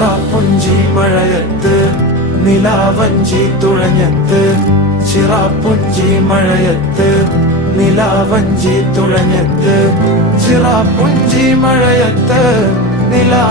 ചിറാപ്പുഞ്ചി മഴയത്ത് നിലാവഞ്ചി തുഴഞ്ഞത്ത്, ചിറാപ്പുഞ്ചി മഴയത്ത് നിലാവഞ്ചി തുഴഞ്ഞത്ത്, ചിറാപ്പുഞ്ചി മഴയത്ത് നിലാ